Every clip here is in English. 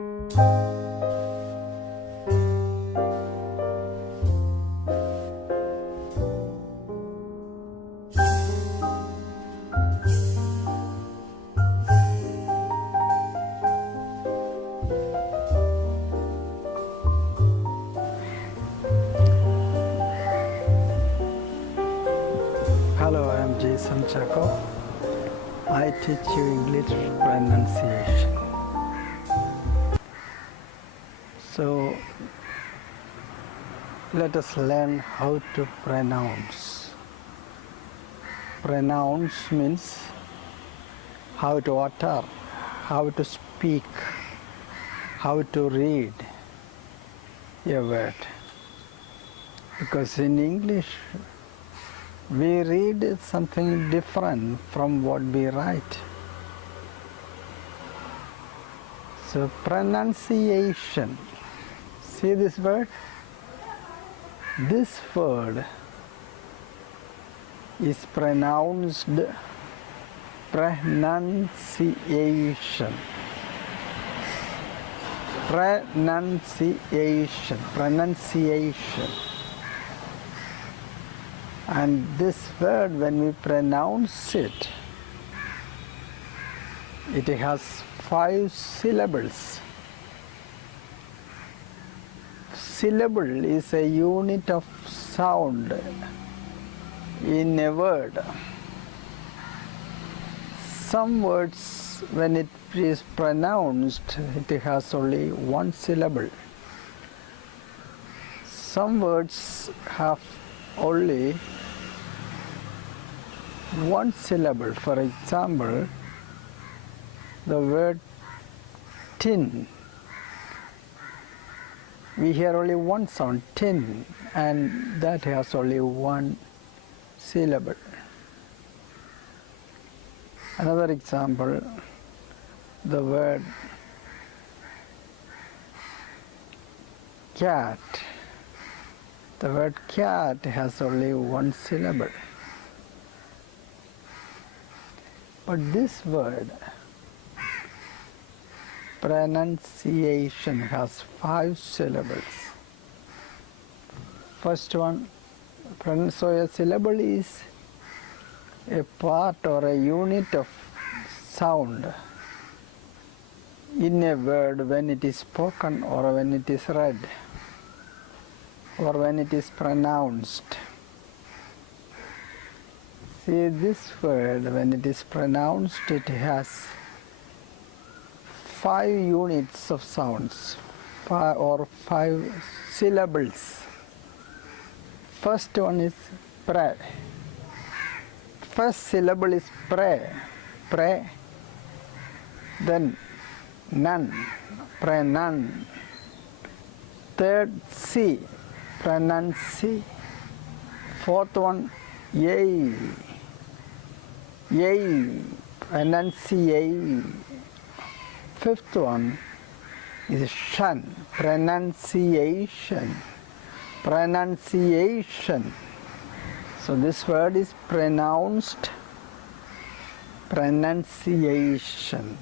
Hello, I am Jason Chako. I teach you English pronunciation. So, let us learn how to pronounce. Pronounce means how to utter, how to speak, how to read a word. Because in English, we read something different from what we write. So pronunciation, see this word? This word is pronounced pronunciation. Pronunciation. And this word, when we pronounce it, it has 5 syllables. Syllable is a unit of sound in a word. Some words, when it is pronounced, it has only 1 syllable. Some words have only 1 syllable. For example, the word tin. We hear only 1 sound, tin, and that has only 1 syllable. Another example, the word cat. The word cat has only 1 syllable. But this word, pronunciation, has 5 syllables. First one, so a syllable is a part or a unit of sound in a word when it is spoken or when it is read or when it is pronounced. See, this word, when it is pronounced, it has 5 units of sounds, 5 syllables. First one is pre. First syllable is pre. Pre. Then nun. Pre-nun. Third, si. Pronunci. Fourth one, yay. Yay. Pronunciate. Fifth one is shun. Pronunciation. Pronunciation. So this word is pronounced pronunciation.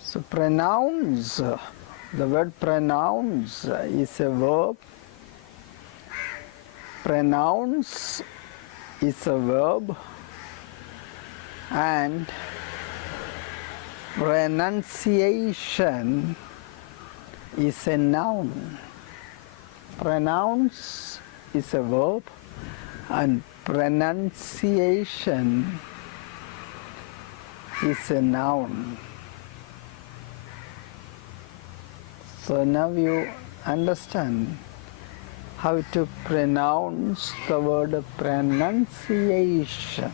So pronounce, the word pronounce is a verb. Pronounce is a verb, and pronunciation is a noun. Pronounce is a verb and pronunciation is a noun. So now you understand how to pronounce the word pronunciation.